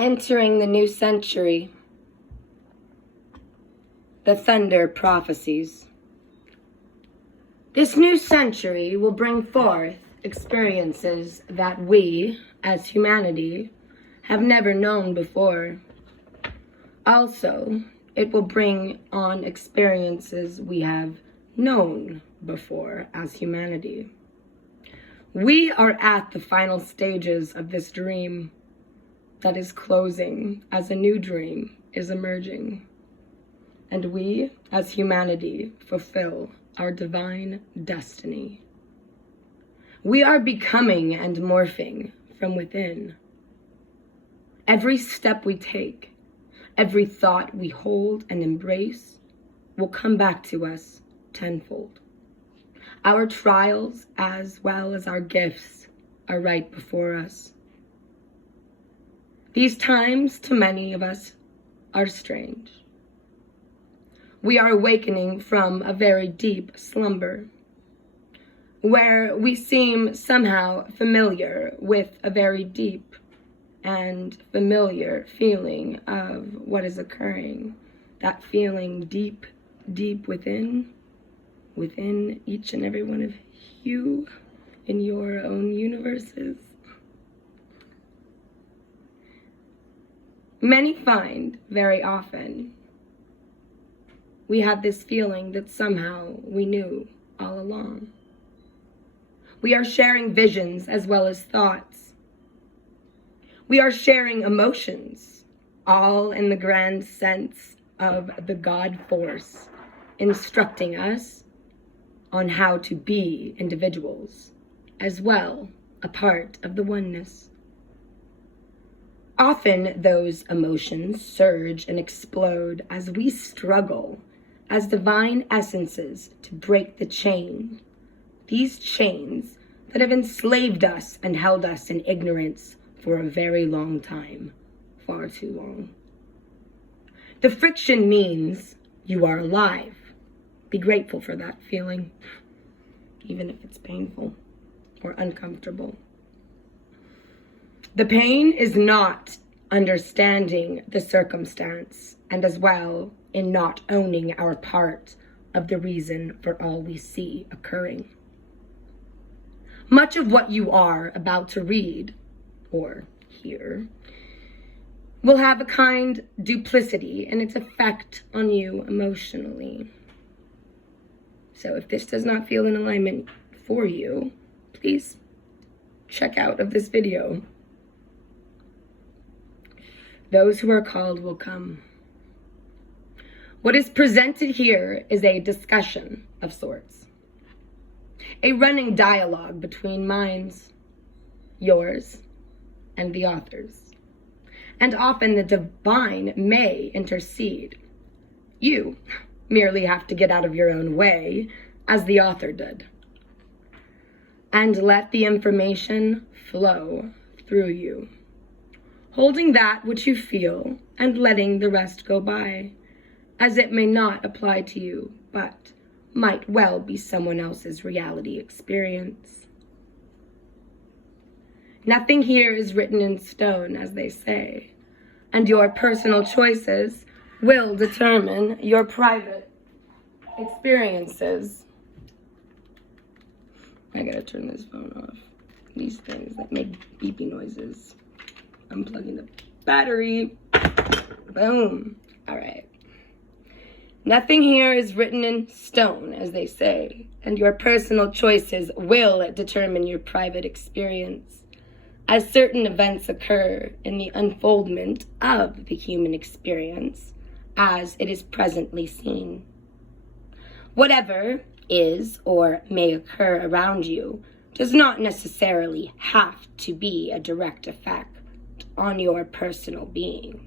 Entering the new century, the thunder prophecies. This new century will bring forth experiences that we, as humanity, have never known before. Also, it will bring on experiences we have known before as humanity. We are at the final stages of this dream that is closing as a new dream is emerging. And we, as humanity, fulfill our divine destiny. We are becoming and morphing from within. Every step we take, every thought we hold and embrace will come back to us tenfold. Our trials, as well as our gifts, are right before us. These times, to many of us, are strange. We are awakening from a very deep slumber, where we seem somehow familiar with a very deep and familiar feeling of what is occurring. That feeling deep, deep within each and every one of you in your own universes. Many find very often we have this feeling that somehow we knew all along. We are sharing visions as well as thoughts. We are sharing emotions, all in the grand sense of the God force instructing us on how to be individuals, as well a part of the oneness. Often those emotions surge and explode as we struggle as divine essences to break the chain. These chains that have enslaved us and held us in ignorance for a very long time, far too long. The friction means you are alive. Be grateful for that feeling, even if it's painful or uncomfortable. The pain is not understanding the circumstance, and as well in not owning our part of the reason for all we see occurring. Much of what you are about to read or hear will have a kind duplicity in its effect on you emotionally. So if this does not feel in alignment for you, please check out of this video. Those who are called will come. What is presented here is a discussion of sorts, a running dialogue between minds, yours and the author's. And often the divine may intercede. You merely have to get out of your own way, as the author did, and let the information flow through you, holding that which you feel and letting the rest go by, as it may not apply to you, but might well be someone else's reality experience. Nothing here is written in stone, as they say, and your personal choices will determine your private experiences. I gotta turn this phone off. These things that make beepy noises. Unplugging the battery. Boom. All right. Nothing here is written in stone, as they say, and your personal choices will determine your private experience, as certain events occur in the unfoldment of the human experience as it is presently seen. Whatever is or may occur around you does not necessarily have to be a direct effect on your personal being.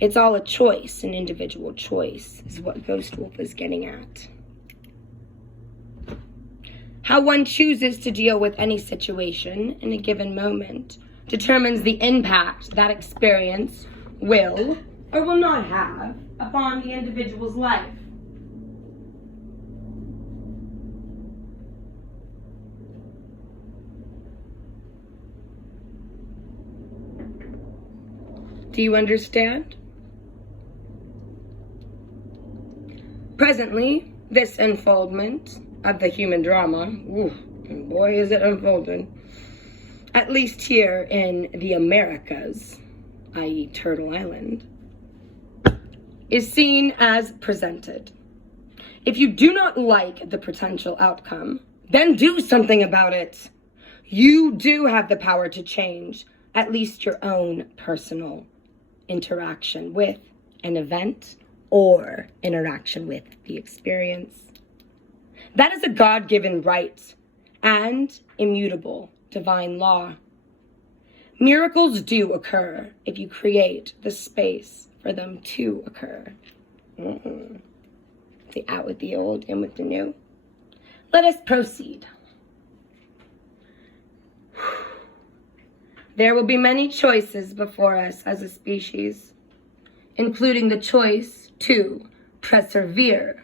It's all a choice, an individual choice, is what Ghost Wolf is getting at. How one chooses to deal with any situation in a given moment determines the impact that experience will or will not have upon the individual's life. Do you understand? Presently, this unfoldment of the human drama, ooh, and boy is it unfolding, at least here in the Americas, i.e. Turtle Island, is seen as presented. If you do not like the potential outcome, then do something about it. You do have the power to change at least your own personal interaction with an event or interaction with the experience. That is a God-given right and immutable divine law. Miracles do occur if you create the space for them to occur. The out with the old, in with the new. Let us proceed. There will be many choices before us as a species, including the choice to persevere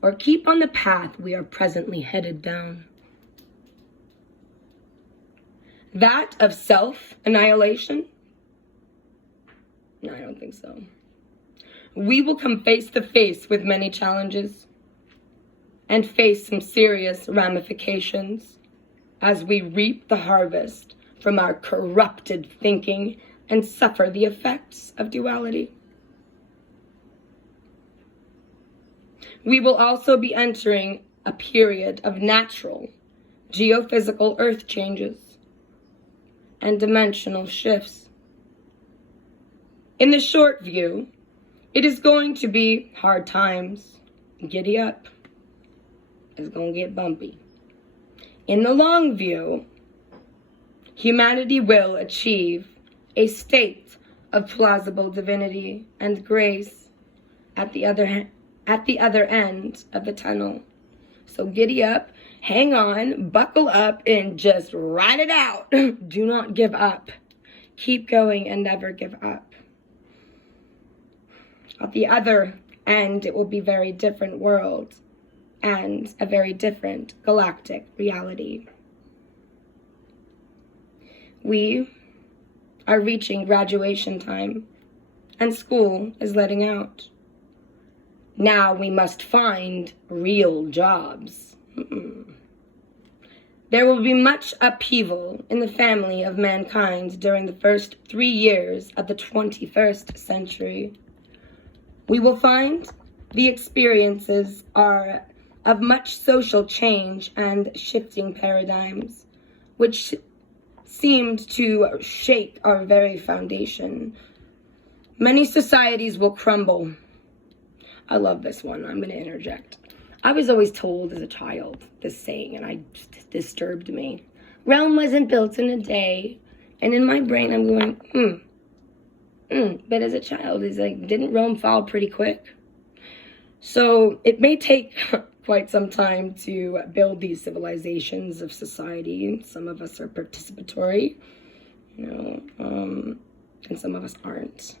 or keep on the path we are presently headed down. That of self-annihilation? No, I don't think so. We will come face to face with many challenges and face some serious ramifications as we reap the harvest from our corrupted thinking and suffer the effects of duality. We will also be entering a period of natural, geophysical earth changes and dimensional shifts. In the short view, it is going to be hard times. Giddy up. It's going to get bumpy. In the long view, humanity will achieve a state of plausible divinity and grace at the other end of the tunnel. So giddy up, hang on, buckle up, and just ride it out. Do not give up. Keep going and never give up. At the other end, it will be a very different world and a very different galactic reality. We are reaching graduation time, and school is letting out. Now we must find real jobs. There will be much upheaval in the family of mankind during the first 3 years of the 21st century. We will find the experiences are of much social change and shifting paradigms, which seemed to shake our very foundation. Many societies will crumble. I love this one. I'm going to interject. I was always told as a child this saying, and it disturbed me. Rome wasn't built in a day. And in my brain, I'm going, But as a child, it's like, didn't Rome fall pretty quick? So it may take quite some time to build these civilizations of society. Some of us are participatory, and some of us aren't.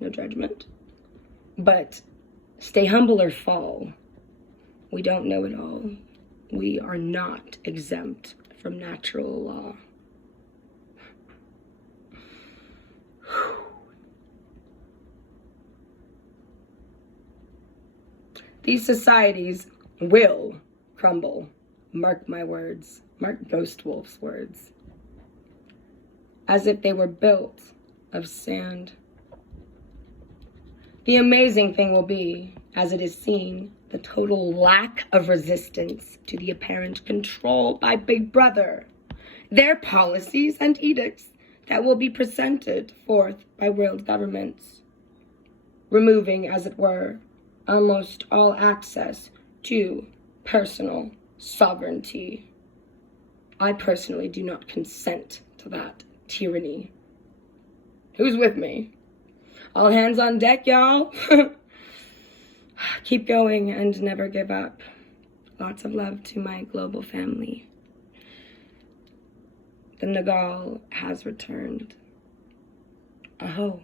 No judgment. But stay humble or fall. We don't know it all. We are not exempt from natural law. These societies will crumble. Mark my words. Mark Ghost Wolf's words. As if they were built of sand. The amazing thing will be, as it is seen, the total lack of resistance to the apparent control by Big Brother, their policies and edicts that will be presented forth by world governments, removing, as it were, almost all access to personal sovereignty. I personally do not consent to that tyranny. Who's with me? All hands on deck, y'all. Keep going and never give up. Lots of love to my global family. The Nagal has returned. Aho.